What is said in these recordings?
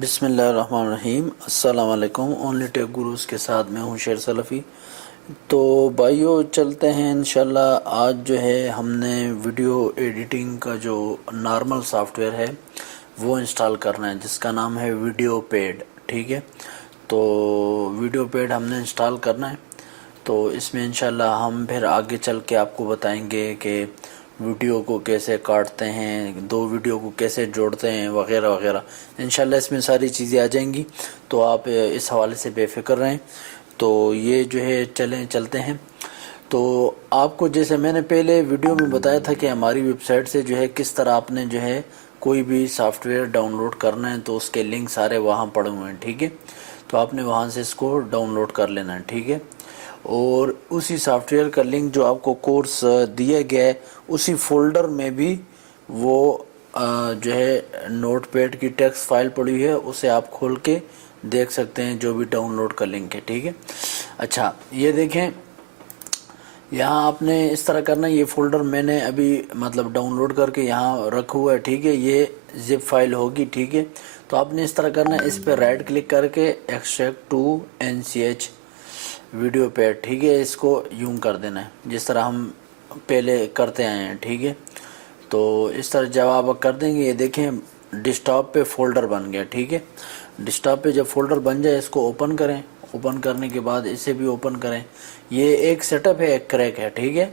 بسم اللہ الرحمن الرحیم۔ السلام علیکم۔ اونلی ٹیک گروز کے ساتھ میں ہوں شیر سلفی۔ تو بھائیو چلتے ہیں انشاءاللہ۔ آج جو ہے ہم نے ویڈیو ایڈیٹنگ کا جو نارمل سافٹ ویئر ہے وہ انسٹال کرنا ہے، جس کا نام ہے ویڈیو پیڈ، ٹھیک ہے۔ تو ویڈیو پیڈ ہم نے انسٹال کرنا ہے، تو اس میں انشاءاللہ ہم پھر آگے چل کے آپ کو بتائیں گے کہ ویڈیو کو کیسے کاٹتے ہیں، دو ویڈیو کو کیسے جوڑتے ہیں، وغیرہ وغیرہ۔ انشاءاللہ اس میں ساری چیزیں آ جائیں گی، تو آپ اس حوالے سے بے فکر رہیں۔ تو یہ جو ہے چلتے ہیں۔ تو آپ کو جیسے میں نے پہلے ویڈیو میں بتایا تھا کہ ہماری ویب سائٹ سے جو ہے کس طرح آپ نے جو ہے کوئی بھی سافٹ ویئر ڈاؤن لوڈ کرنا ہے، تو اس کے لنک سارے وہاں پڑے ہوئے ہیں، ٹھیک ہے۔ تو آپ نے وہاں سے اس کو ڈاؤن لوڈ کر لینا ہے، ٹھیک ہے۔ اور اسی سافٹ ویئر کا لنک جو آپ کو کورس دیا گیا ہے، اسی فولڈر میں بھی وہ جو ہے نوٹ پیڈ کی ٹیکسٹ فائل پڑی ہوئی ہے، اسے آپ کھول کے دیکھ سکتے ہیں، جو بھی ڈاؤن لوڈ کا لنک ہے، ٹھیک ہے۔ اچھا، یہ دیکھیں یہاں آپ نے اس طرح کرنا ہے۔ یہ فولڈر میں نے ابھی مطلب ڈاؤن لوڈ کر کے یہاں رکھا ہوا ہے، ٹھیک ہے۔ یہ زپ فائل ہوگی، ٹھیک ہے۔ تو آپ نے اس طرح کرنا ہے، اس پہ رائٹ کلک کر کے extract to NCH video pad, ٹھیک ہے، اس کو یوں کر دینا ہے جس طرح ہم پہلے کرتے آئے ہیں، ٹھیک ہے۔ تو اس طرح جب آپ کر دیں گے، یہ دیکھیں ڈیسکٹاپ پہ فولڈر بن گیا، ٹھیک ہے۔ ڈیسکٹاپ پہ جب فولڈر بن جائے، اس کو اوپن کریں۔ اوپن کرنے کے بعد اسے بھی اوپن کریں۔ یہ ایک سیٹ اپ ہے، ایک کریک ہے، ٹھیک ہے۔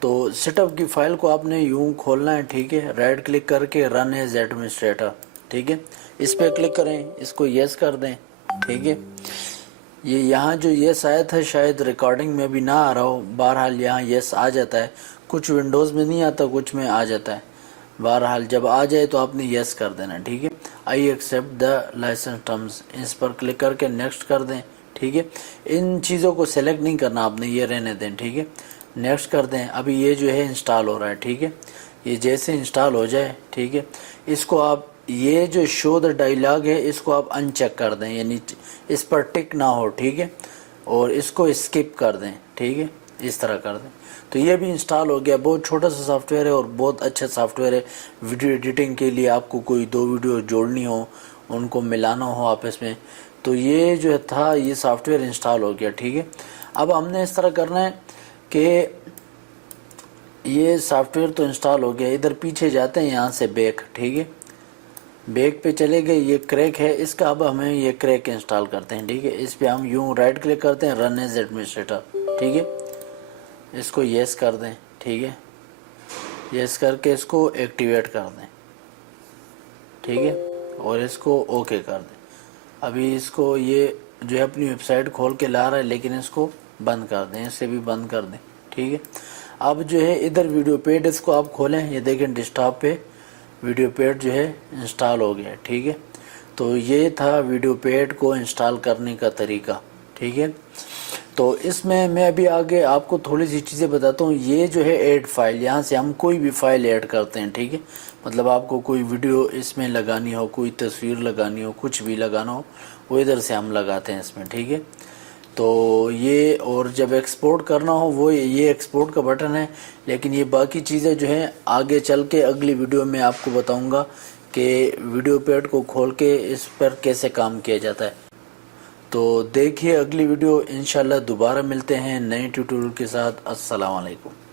تو سیٹ اپ کی فائل کو آپ نے یوں کھولنا ہے، ٹھیک ہے، رائٹ کلک کر کے رن ایز ایڈمنسٹریٹر، ٹھیک ہے، اس پہ کلک کریں، اس کو یس کر دیں، ٹھیک ہے۔ یہ یہاں جو یس آیا تھا شاید ریکارڈنگ میں بھی نہ آ رہا ہو، بہرحال یہاں یس آ جاتا ہے، کچھ ونڈوز میں نہیں آتا، کچھ میں آ جاتا ہے۔ بہرحال جب آ جائے تو آپ نے یس کر دینا، ٹھیک ہے۔ I accept the license terms, اس پر کلک کر کے نیکسٹ کر دیں، ٹھیک ہے۔ ان چیزوں کو سلیکٹ نہیں کرنا آپ نے، یہ رہنے دیں، ٹھیک ہے۔ نیکسٹ کر دیں۔ ابھی یہ جو ہے انسٹال ہو رہا ہے، ٹھیک ہے۔ یہ جیسے انسٹال ہو جائے، ٹھیک ہے، اس کو آپ یہ جو شو دا ڈائیلاگ ہے، اس کو آپ ان چیک کر دیں، یعنی اس پر ٹک نہ ہو، ٹھیک ہے، اور اس کو اسکپ کر دیں، ٹھیک ہے، اس طرح کر دیں۔ تو یہ بھی انسٹال ہو گیا۔ بہت چھوٹا سا سافٹ ویئر ہے اور بہت اچھا سافٹ ویئر ہے ویڈیو ایڈیٹنگ کے لیے۔ آپ کو کوئی دو ویڈیو جوڑنی ہو، ان کو ملانا ہو آپس میں، تو یہ جو تھا یہ سافٹ ویئر انسٹال ہو گیا، ٹھیک ہے۔ اب ہم نے اس طرح کرنا ہے کہ یہ سافٹ ویئر تو انسٹال ہو گیا، ادھر پیچھے جاتے ہیں، یہاں سے بیک، ٹھیک ہے، بیک پہ چلے گئے۔ یہ کریک ہے، اس کا اب ہمیں یہ کریک انسٹال کرتے ہیں، ٹھیک ہے۔ اس پہ ہم یوں رائٹ کلک کرتے ہیں، رن ایز ایڈمنسٹریٹر، ٹھیک ہے، اس کو یس کر دیں، ٹھیک ہے، یس کر کے اس کو ایکٹیویٹ کر دیں، ٹھیک ہے، اور اس کو اوکے کر دیں۔ ابھی اس کو یہ جو ہے اپنی ویب سائٹ کھول کے لا رہا ہے، لیکن اس کو بند کر دیں، اسے بھی بند کر دیں، ٹھیک ہے۔ اب جو ہے ادھر ویڈیو پیڈ، اس کو آپ کھولیں، یہ دیکھیں ڈیسکٹاپ پہ ویڈیو پیڈ جو ہے انسٹال ہو گیا، ٹھیک ہے۔ تو یہ تھا ویڈیو پیڈ کو انسٹال کرنے کا طریقہ، ٹھیک ہے۔ تو اس میں ابھی آگے آپ کو تھوڑی سی چیزیں بتاتا ہوں۔ یہ جو ہے ایڈ فائل، یہاں سے ہم کوئی بھی فائل ایڈ کرتے ہیں، ٹھیک ہے۔ مطلب آپ کو کوئی ویڈیو اس میں لگانی ہو، کوئی تصویر لگانی ہو، کچھ بھی لگانا ہو، وہ ادھر سے ہم لگاتے ہیں اس میں، ٹھیک ہے۔ تو یہ، اور جب ایکسپورٹ کرنا ہو، وہ یہ ایکسپورٹ کا بٹن ہے، لیکن یہ باقی چیزیں جو ہیں آگے چل کے اگلی ویڈیو میں آپ کو بتاؤں گا کہ ویڈیو پیڈ کو کھول کے اس پر کیسے کام کیا جاتا ہے۔ تو دیکھیے اگلی ویڈیو، انشاءاللہ دوبارہ ملتے ہیں نئے ٹیوٹوریل کے ساتھ۔ السلام علیکم۔